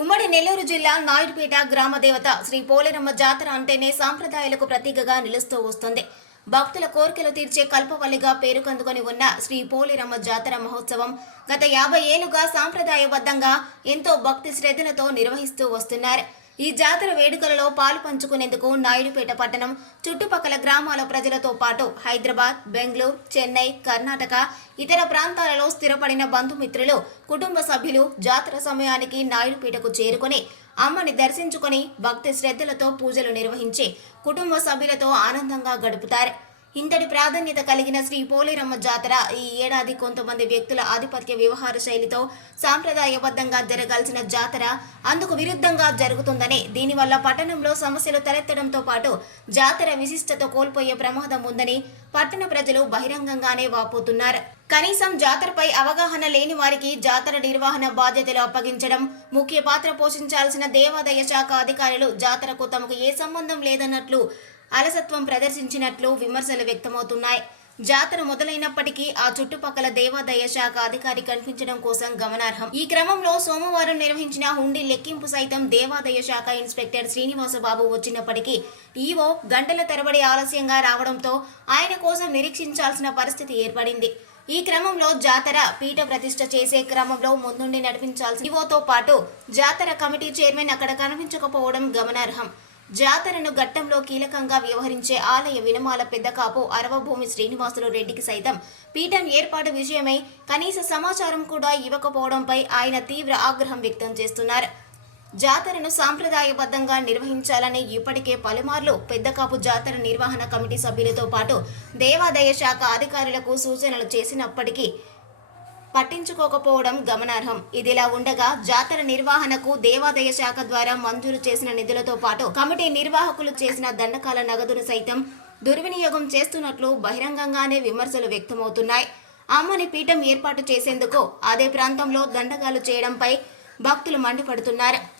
ఉమ్మడి నెల్లూరు జిల్లా నాయుడుపేట గ్రామ దేవత శ్రీ పోలేరమ్మ జాతర అంటేనే సాంప్రదాయాలకు ప్రతీకగా నిలుస్తూ వస్తుంది. భక్తుల కోరికలు తీర్చే కల్పవల్లిగా పేరుకందుకొని ఉన్న శ్రీ పోలేరమ్మ జాతర మహోత్సవం గత యాభై ఏళ్ళుగా సాంప్రదాయబద్ధంగా ఎంతో భక్తి శ్రద్ధలతో నిర్వహిస్తూ వస్తున్నారు. ఈ జాతర వేడుకలలో పాలు పంచుకునేందుకు నాయుడుపేట పట్టణం చుట్టుపక్కల గ్రామాల ప్రజలతో పాటు హైదరాబాద్ బెంగళూరు చెన్నై కర్ణాటక ఇతర ప్రాంతాలలో స్థిరపడిన బంధుమిత్రులు కుటుంబ సభ్యులు జాతర సమయానికి నాయుడుపేటకు చేరుకొని అమ్మని దర్శించుకొని భక్తి శ్రద్ధలతో పూజలు నిర్వహించి కుటుంబ సభ్యులతో ఆనందంగా గడుపుతారు. ఇంతటి ప్రాధాన్యత కలిగిన శ్రీ పోలేరమ్మ జాతర ఈ ఏడాది కొంతమంది వ్యక్తుల ఆధిపత్య వ్యవహార శైలితో సాంప్రదాయబద్ధంగా జరగాల్సిన జాతర అందుకు విరుద్ధంగా జరుగుతుందని దీనివల్ల పట్టణంలో సమస్యలు తలెత్తడంతో పాటు జాతర విశిష్టత కోల్పోయే ప్రమాదం ఉందని పట్టణ ప్రజలు బహిరంగంగానే వాపోతున్నారు. కనీసం జాతరపై అవగాహన లేని వారికి జాతర నిర్వహణ బాధ్యతలు అప్పగించడం ముఖ్య పాత్ర పోషించాల్సిన దేవాదాయ శాఖ అధికారులు జాతరకు తమకు ఏ సంబంధం లేదన్నట్లు అలసత్వం ప్రదర్శించినట్లు విమర్శలు వ్యక్తమవుతున్నాయి. జాతర మొదలైనప్పటికీ ఆ చుట్టుపక్కల దేవాదాయ శాఖ అధికారి కనిపించడం కోసం గమనార్హం. ఈ క్రమంలో సోమవారం నిర్వహించిన హుండీ లెక్కింపు సైతం దేవాదాయ శాఖ ఇన్స్పెక్టర్ శ్రీనివాసబాబు వచ్చినప్పటికీ ఈవో గంటల తరబడి ఆలస్యంగా రావడంతో ఆయన కోసం నిరీక్షించాల్సిన పరిస్థితి ఏర్పడింది. ఈ క్రమంలో జాతర పీఠ ప్రతిష్ఠ చేసే క్రమంలో ముందుండి నడిపించాల్సిన ఇవోతో పాటు జాతర కమిటీ చైర్మన్ అక్కడ కనిపించకపోవడం గమనార్హం. జాతరను ఘట్టంలో కీలకంగా వ్యవహరించే ఆలయ వినమాల పెద్ద కాపు అరవభూమి శ్రీనివాసులు రెడ్డికి సైతం పీఠం ఏర్పాటు విషయమై కనీస సమాచారం కూడా ఇవ్వకపోవడంపై ఆయన తీవ్ర ఆగ్రహం వ్యక్తం చేస్తున్నారు. జాతరను సాంప్రదాయబద్ధంగా నిర్వహించాలని ఇప్పటికే పలుమార్లు పెద్దకాపు జాతర నిర్వహణ కమిటీ సభ్యులతో పాటు దేవాదాయ శాఖ అధికారులకు సూచనలు చేసినప్పటికీ పట్టించుకోకపోవడం గమనార్హం. ఇదిలా ఉండగా జాతర నిర్వహణకు దేవాదాయ శాఖ ద్వారా మంజూరు చేసిన నిధులతో పాటు కమిటీ నిర్వాహకులు చేసిన దండకాల నగదును సైతం దుర్వినియోగం చేస్తున్నట్లు బహిరంగంగానే విమర్శలు వ్యక్తమవుతున్నాయి. అమ్మని పీఠం ఏర్పాటు చేసేందుకు అదే ప్రాంతంలో దండకాలు చేయడంపై భక్తులు మండిపడుతున్నారు.